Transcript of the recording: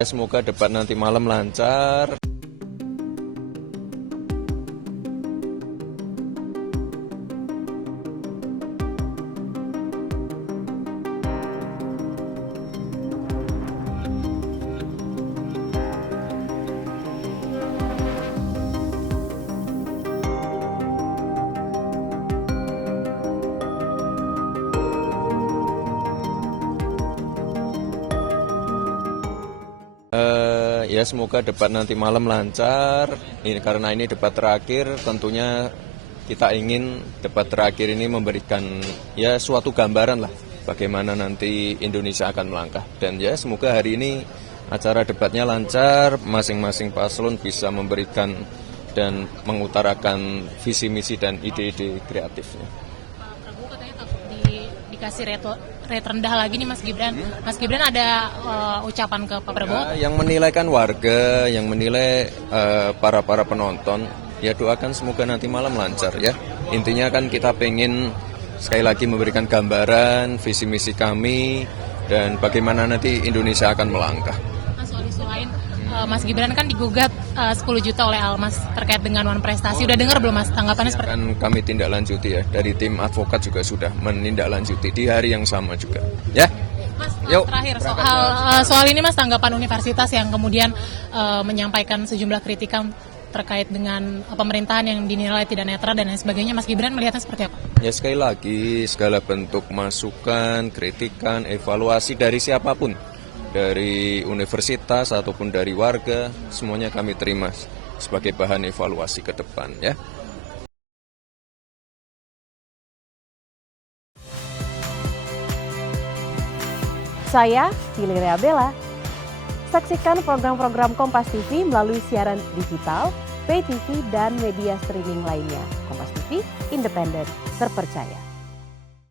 Semoga debat nanti malam lancar. Ya semoga debat nanti malam lancar. Karena ini debat terakhir, tentunya kita ingin debat terakhir ini memberikan ya suatu gambaran lah bagaimana nanti Indonesia akan melangkah. Dan ya semoga hari ini acara debatnya lancar, masing-masing paslon bisa memberikan dan mengutarakan visi misi dan ide-ide kreatifnya. Pak Prabowo katanya takut dikasih rate rendah lagi nih Mas Gibran. Mas Gibran ada ucapan ke Pak Prabowo? Ya, yang menilai kan warga, yang menilai para penonton. Ya doakan semoga nanti malam lancar ya. Intinya kan kita pengen sekali lagi memberikan gambaran visi misi kami dan bagaimana nanti Indonesia akan melangkah. Mas, soal isu lain, Mas Gibran kan digugat 10 juta oleh Almas terkait dengan wan prestasi. Udah dengar belum Mas tanggapannya seperti Kan kami tindak lanjuti ya, dari tim advokat juga sudah menindaklanjuti di hari yang sama juga. Ya. Mas, Yuk, terakhir soal ini Mas, tanggapan universitas yang kemudian menyampaikan sejumlah kritikan terkait dengan pemerintahan yang dinilai tidak netral dan lain sebagainya. Mas Gibran melihatnya seperti apa? Ya sekali lagi, segala bentuk masukan, kritikan, evaluasi dari siapapun, dari universitas ataupun dari warga, semuanya kami terima sebagai bahan evaluasi ke depan ya. Saya Valeria Bella. Saksikan program-program Kompas TV melalui siaran digital, pay TV, dan media streaming lainnya. Kompas TV, independen, terpercaya.